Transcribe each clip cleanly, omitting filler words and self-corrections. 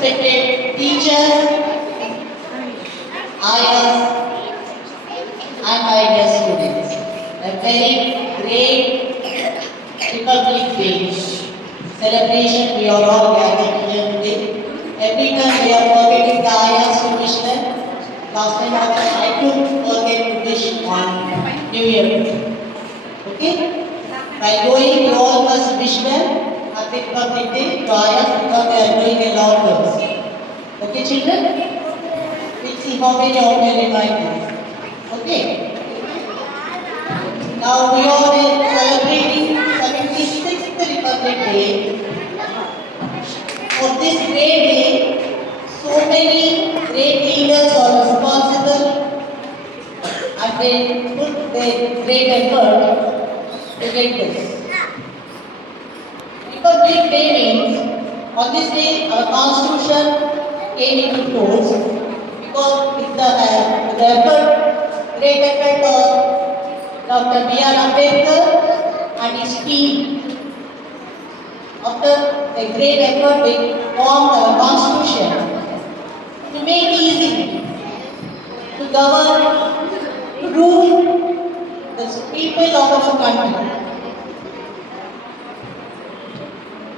respected teachers, IS, and my dear students. A very great Republic Day celebration we are all gathered here today. Every time we are forgetting the IS to wish them. Last time also I could forget to wish on New Year. Okay? By going, you all must wish them Happy Republic Day to IS because they are doing a lot of work. Okay, children? We'll see how many of you remind us. Okay? Now we are celebrating 76th Republic Day. For this great day, so many great leaders are responsible and they put their great effort to get this. Republic Day means, on this day our Constitution came into force because with the effort, great effort of Dr. B.R. Ambedkar and his team. After a great effort, they formed our Constitution to make it easy to govern, to rule the people of our country.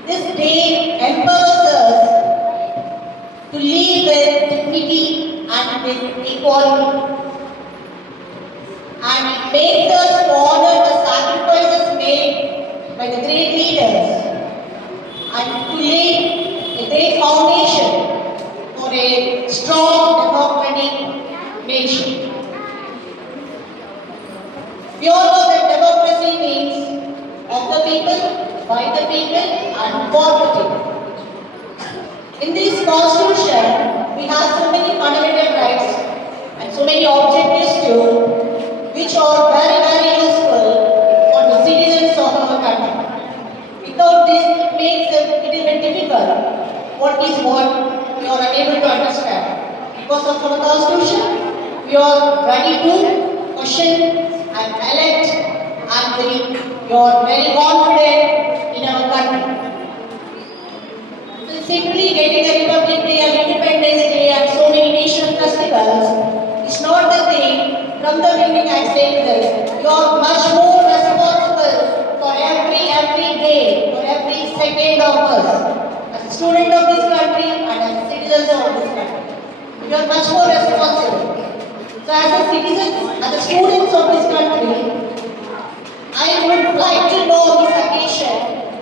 This day empowers us to live with dignity and with equality. And it makes us honor the sacrifices made by the great leaders and to lay a great foundation for a strong democratic nation. We all know that democracy means of the people, by the people and for the people. In this Constitution, we have so many fundamental rights and so many objectives too, which are very, very useful for the citizens of our country. Without this, it makes it a little bit difficult. What we are unable to understand. Because of our Constitution, we are ready to question and elect and we are very confident in our country. So simply getting a Republic Day and Independence Day and so many national festivals is not the thing. From the beginning I say this, you are much more responsible for every day, for every second of us. As a student of this country and as citizens of this country. You are much more responsible. So as a citizen, as a students of this country, I would like to know this occasion,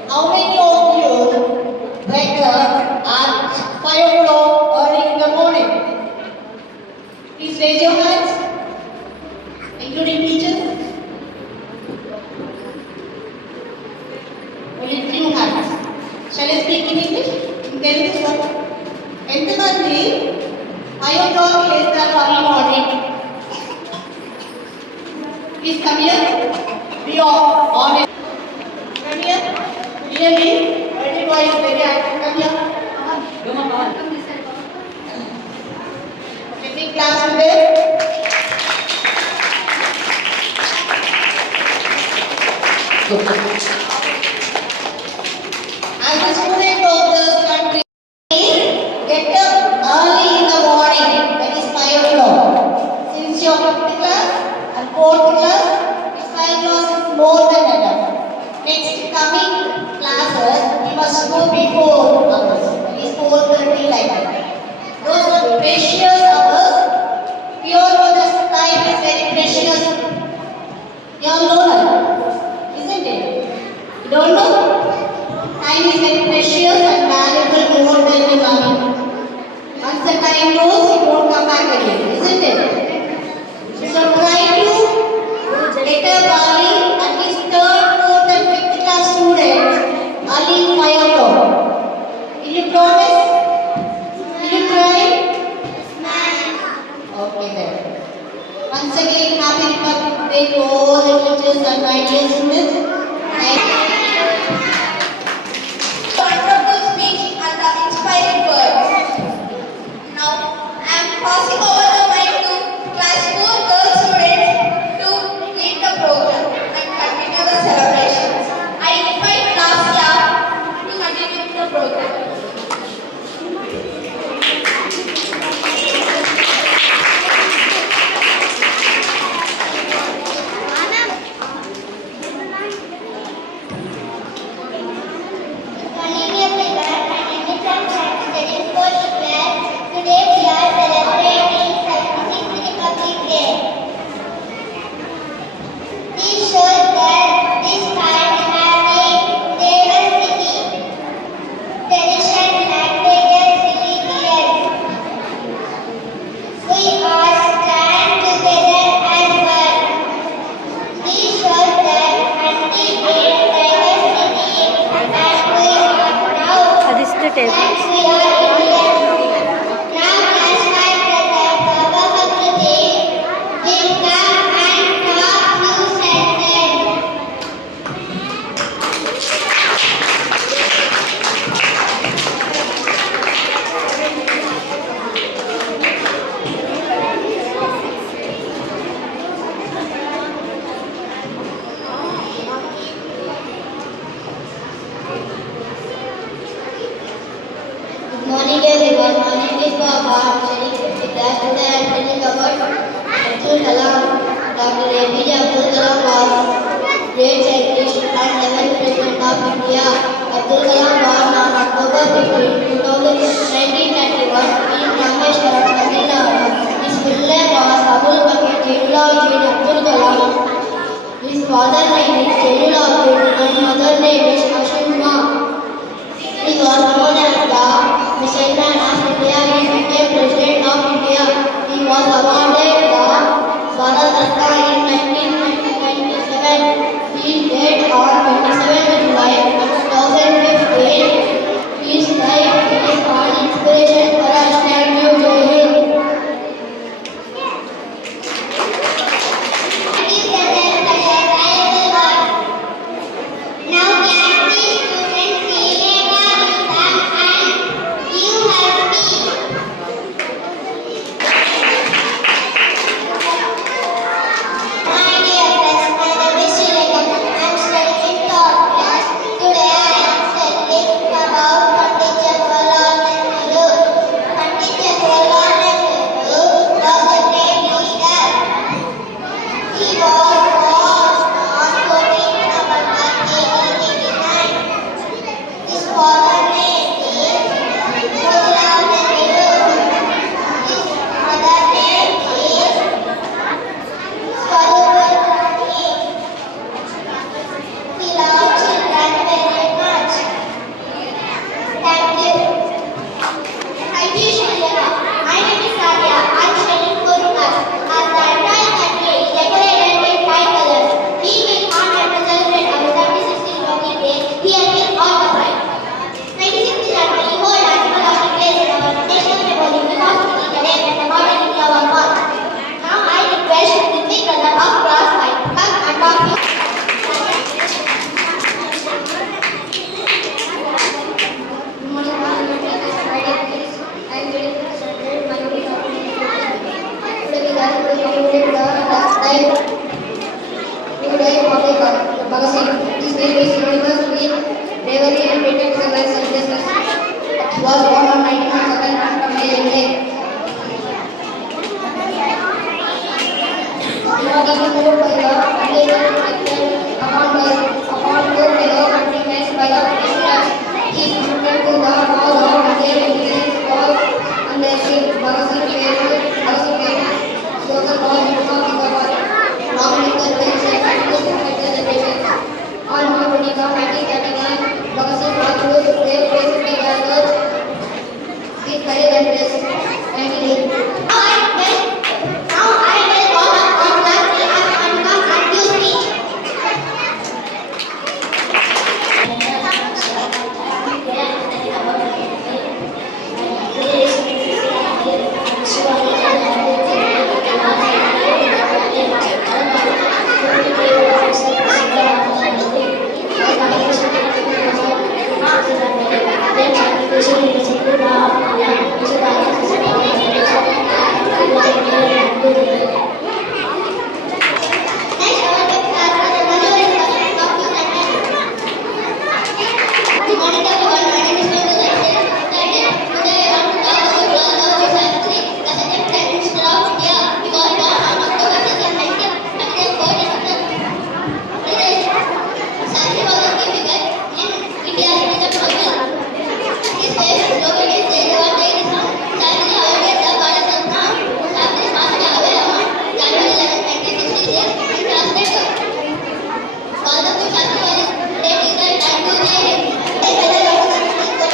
how many of you wake up at 5 o'clock early in the morning? Please raise your hands. Including teachers? Only few hands. Shall I speak in English? In Telugu, sir. ఎంతమంది 5 o'clock లేస్తారు early morning? Please come here. We are on it. Come here. Really? Early boy is very active. Come here. Come on. Okay, big class today. As a student of the country, get up early in the morning, that is 5 o'clock. Since your 5th class and 4th class, this 5 class is more than enough. Next coming classes, we must go before hours, that is 4:30 like that. Those are precious hours. We all know that time is very precious. You all know that. Isn't it? You don't know? Time is very precious and valuable more than the money. Once the time goes, it won't come back again, isn't it? So try to get up early, at least 3rd, 4th and 5th class students, early 5 o'clock. Will you promise? Will you try? Okay then. Once again, happy Republic Day to all the teachers and my dear students. Thank you. Wonderful speech and the inspiring words. Now, I am passing over the mic to class 4 girl students to lead the program and continue the celebrations. I invite Nasya to continue the program. the table. that we are Indians. Now class 5 present purpose of the day will come and talk few sentences. Good morning everyone. My name is Baba. I'm studying 5th class. Today I am telling about Abdul Kalam. Dr. APJ Abdul Kalam was great scientist and 11th President of India. Abdul Kalam born on October 15, 1931 in Rameshwaram, Tamil Nadu. His full name was Abdul Bakir Jaliludin Abdul Kalam. His father name is Jaliludin and mother name is Ashima. He was known as the Missile Man of India. He became President of India. He was awarded the Bharat Ratna in 1997. He died on 27 July 2015. His life is an inspiration for us. Thank you, Jai Hind. Now can the students create a exam and give her speech? My dear friends, my name is Shilekha. I am studying in third class. Today I am studying about Pandit Jawaharlal Nehru. Pandit Jawaharlal Nehru was a great leader. He was born on 14th November 1889. His father name is Motilal Nehru. His mother name is Swarupa Rani. He loved children very much. Thank you. Thank you, Shilekha. My name is Sadia. I am studying 4th class. As the entire country is decorated with bright colors, we will honor to celebrate our 76th Republic Day here in all the pride. 26th January hold a symbolic place in our national memory because it is the day when the modern India was born. Now I request the big brother of class 5 to come and talk to you. Good morning, my name is Friday. I am ready to celebrate my name is Today we are going to celebrate the last time today Bhagat Singh. His name is synonymous with bravery and patriotism and selflessness. He was born on 1907 from India. He was given hope by the Indian upon two fellow countrymen by the British. He submitted to the cause of Indian independence was under Singh. Bhagat Singh slogan was Uniform is the war. Long later, when he said that he was protected the nation. On November 21, 1939, Bhagat Singh was through to brave Pacific Islands with courage and grace. Thank you. Now I will call upon class 3 and come and give speech. Next, our fifth class brother Manju is coming to talk to sentence. Good morning everyone. My name is Manju. Today I want to talk about Lord Sahib, the second Prime Minister of India. He was born on October 2, 1947. Sahib was a key figure in India's freedom struggle. His favorite slogan is Jai Jawan Jai Kisan. Sahib is awarded the Bharat Ratna. Sahib is passed away on January 11, 1966 in Transnet. Father to Sahib was a great leader. Thank you, Jai Hind.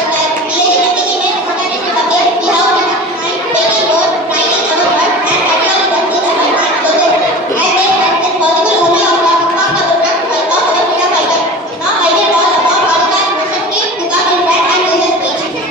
Now I will all about Bharat Ratna to come in front and give a speech.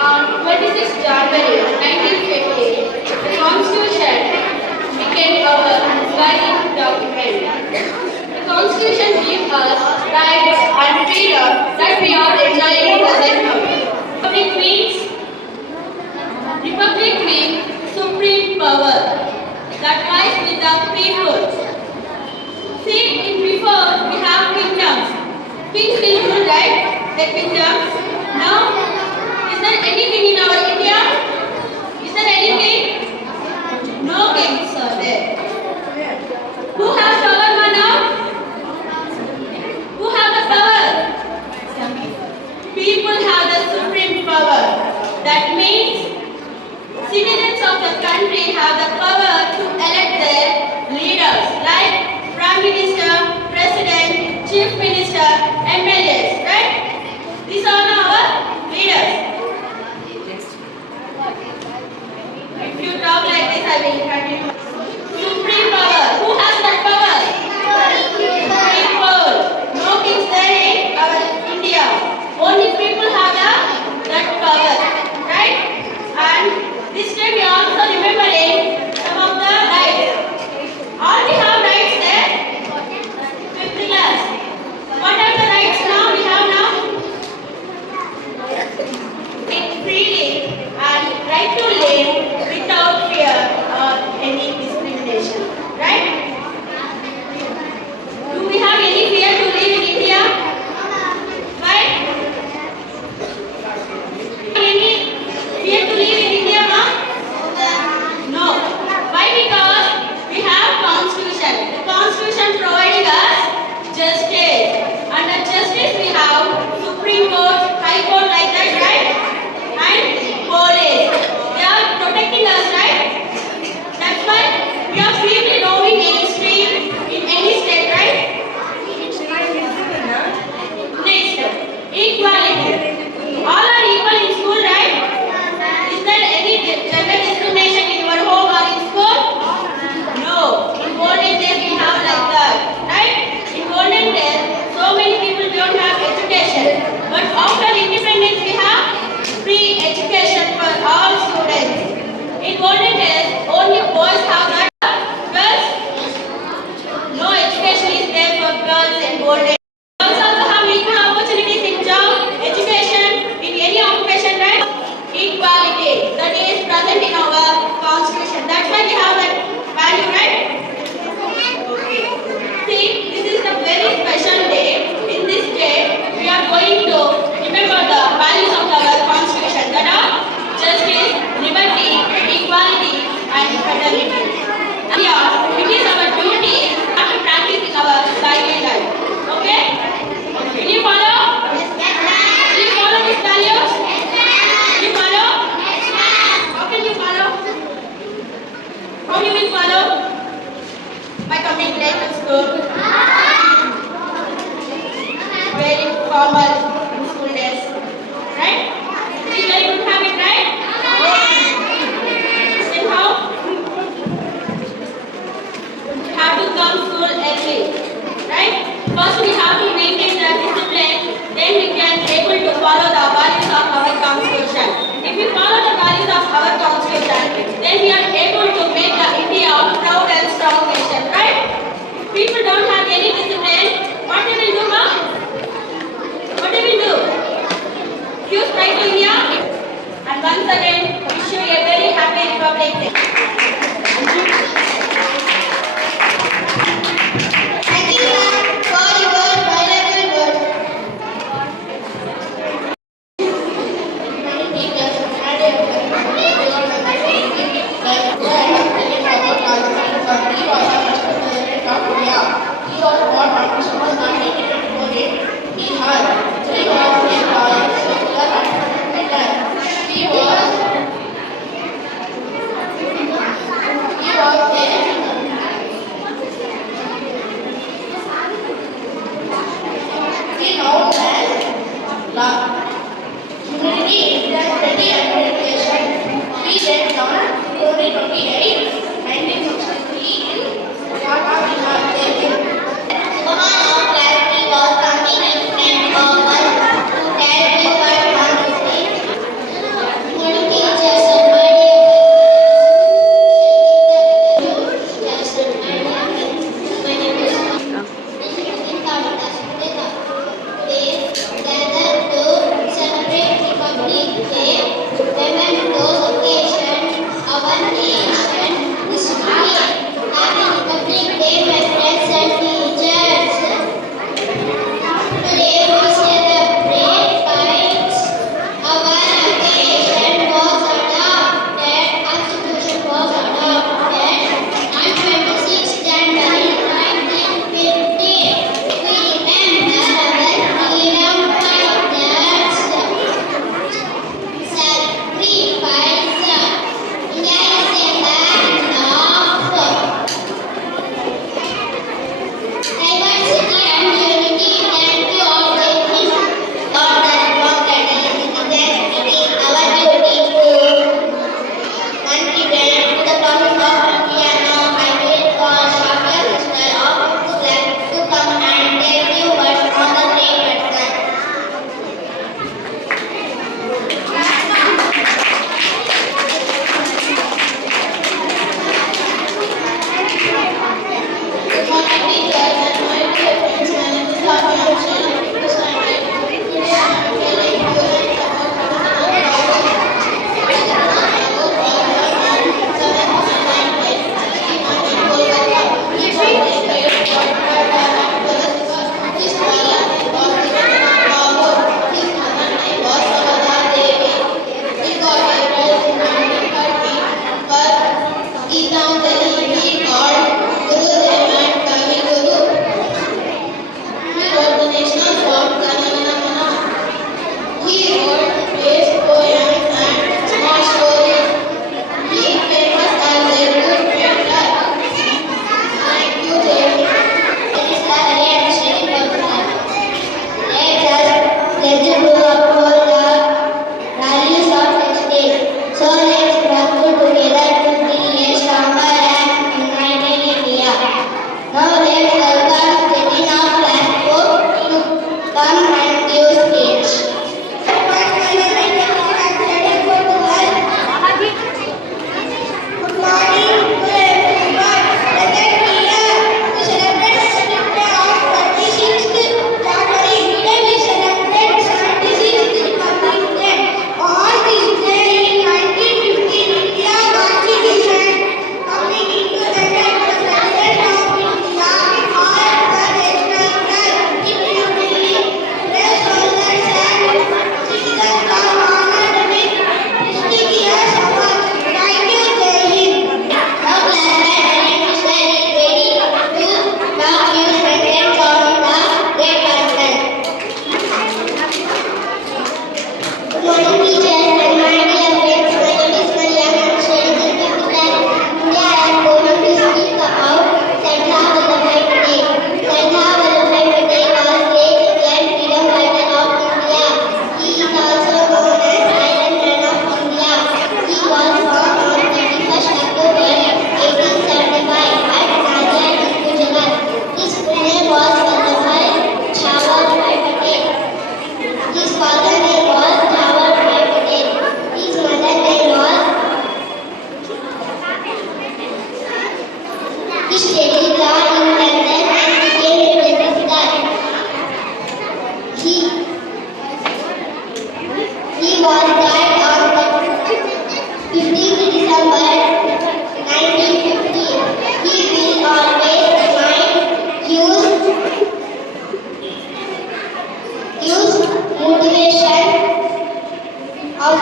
On 26 January 1950, the Constitution became our guiding document. The Constitution gives us rights and freedom that we are enjoying presently. Republic means supreme power that lies with the people. See, in before we have kingdoms. Kings will rule, right? The kingdoms. Now, is there any king in our India? Is there any king? No kings are there. Who has power now? Who have the power? People have the supreme power. That means citizens of the country have the power to elect their leaders like Prime Minister, President, Chief Minister, MLAs, right? These are our leaders. If you talk like this, I will continue. Supreme power. Who has that power? People. No kings there in our India. Only people have that power, right? And this time we are also remembering some of the rights. All we have rights there. Fifth class. What are the rights now we have now? Freely and right to live without fear or any discrimination. Right? Do we have any fear to live in India? Why? Any fear to live in India, ma? No. Why? Because we have Constitution. The Constitution providing us justice. Under justice we have Supreme Court, High Court like that, right? And police. They are protecting us, right? That's why we are freely roaming any street in any state, right? Next, equality. All are equal in school, right? Is there any gender discrimination in your home or in school? No. In olden days we have like that, right? In olden days, so many people don't have education. But after independence we have free education for all students. In olden days, only boys have that. Girls, no education is there for girls in olden. Girls also have equal opportunities in job, education, in any occupation, right? Equality, that is present in our Constitution. That's why we have that value, right? Okay. See, this is a very special day. In this day, we are going to remember the values of our Constitution that are justice, liberty, equality, and fraternity. Yeah, it is our duty to practice in our daily life. Okay? Will you follow? Will you follow these values? Will you follow? How can you follow? How you will follow? By coming late to school. Very formal in school days. Right? It's a very good habit, right? Then how? We have to come school early. Right? First we have to maintain the discipline. Then we can able to follow the values of our Constitution. If we follow the values of our Constitution, then we are able to make India a proud and strong nation. Right? If people don't have any discipline, what they will do, ma? What they will do? Choose right to India. And once again, wish you a very happy Republic Day. Thank you, ma'am, for your valuable words. Many teachers had a he was born on December 1948. He had 3 classes, secular and better. He was known as La Community Integrity and Education. He then on February 28, 1963 in Dhaka, Bihar. Subhanahu Class was something different of us to tell people how to speak. Morning teachers and my dear friends, my name is Maria. I am studying in 5th class. Today I am going to speak about Sardar Vallabhbhai Patel. Sardar Vallabhbhai Patel was great Indian freedom fighter of India. He is also known as Iron Man of India. He was born on 31st October 1875 at Nadia in Gujarat. His full name was Vallabhbhai Chhavalbhai Patel. His father name was Chhavalbhai Patel. His mother name was. He studied law in London and became a barrister. He was died on the 15th December 1950. He will always remind use motivation of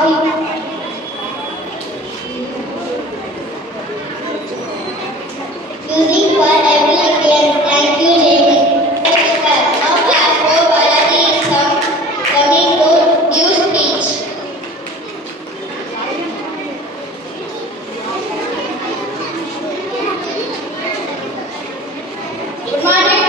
using for every Indian. Thank you, Jamie. Next class. Now class 4 Balaji is coming to give speech. Good morning.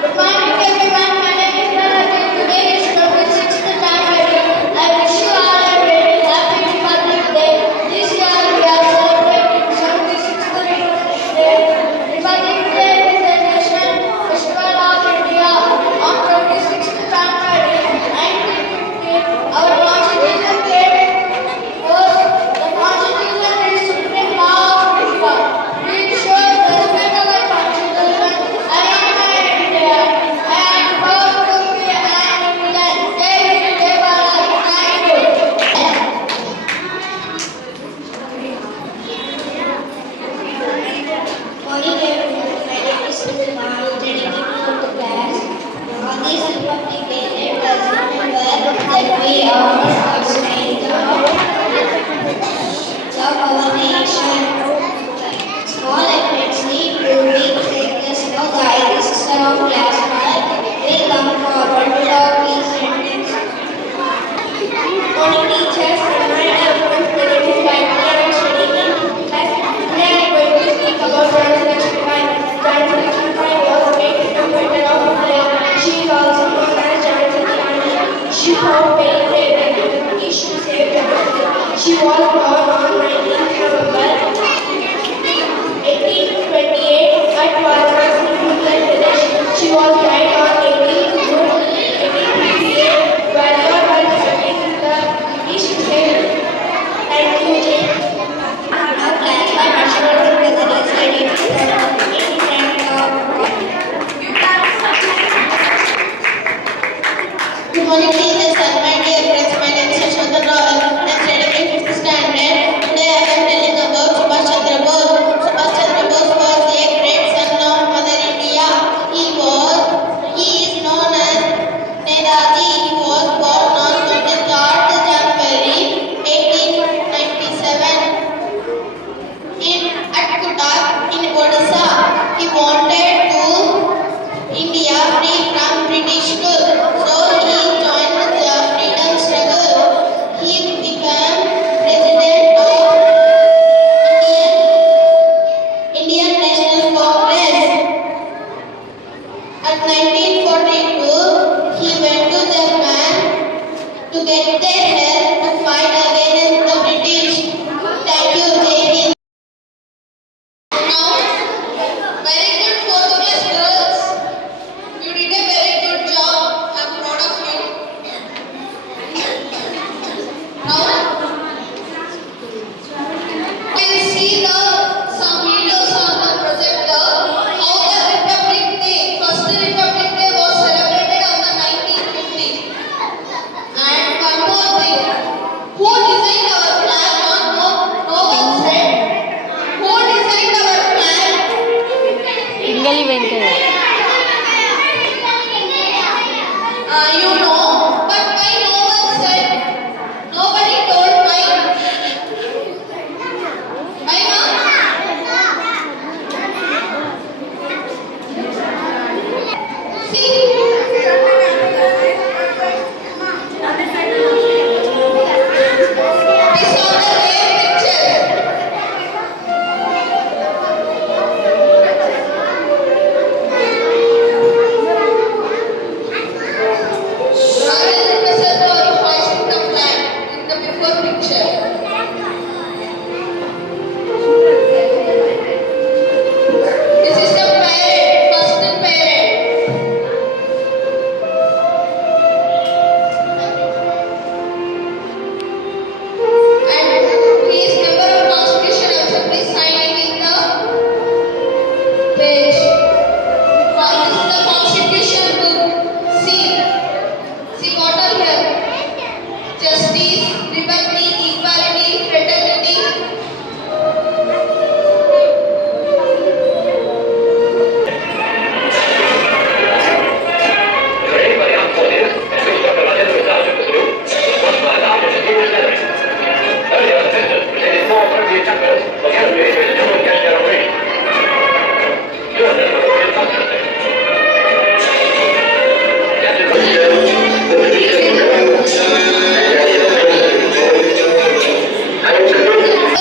Good morning everyone. My name is Balaji. Today is 26th January. I wish you all a very happy Republic Day. This year we are celebrating 76th Republic Day. Republic Day is the national festival of India. On 26th January 1950, our Constitution came forth. The Constitution is supreme law of India. We should respect our Constitution. I am an Indian. I am proud to be an Indian. Jai Hind, Jai Bharat. Thank you. Morning everyone, my name is Sulma. I am studying in 4th class. On this Republic Day, let us remember that we are outside of our nation. Small efforts lead to big success. Now guys, this is our class 5. Will come forward to talk these sentences. Morning teachers, and my dear friends, my name is Gayatri. I am studying in 5th class. Today I am going to speak about Rani Lakshmibai. Rani Lakshmibai was a great freedom fighter of India. She is also known as Jhansi Ki Rani. She fought very bravely to the British to save the country. She was born on 19th November 1828 at Varanasi, Uttar Pradesh. She was died on 18th June 1858 while fighting the British save. Thank you, Jay. Now class 5 national president studied Good morning, teachers and my dear friends. My name is Yashodhan Rao. I am studying in 5th standard.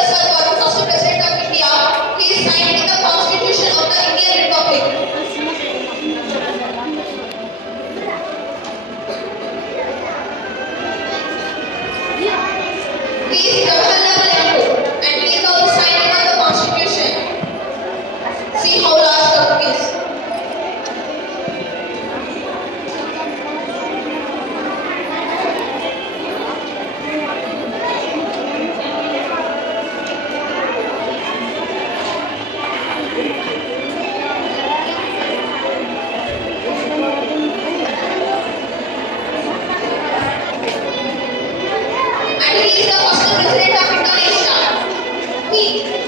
Sir, for the first President of India, he is signing the Constitution of the Indian Republic. He is Jawaharlal Nehru, and he is also signing on the Constitution. See how large the book is. And he is the first president of Indonesia. He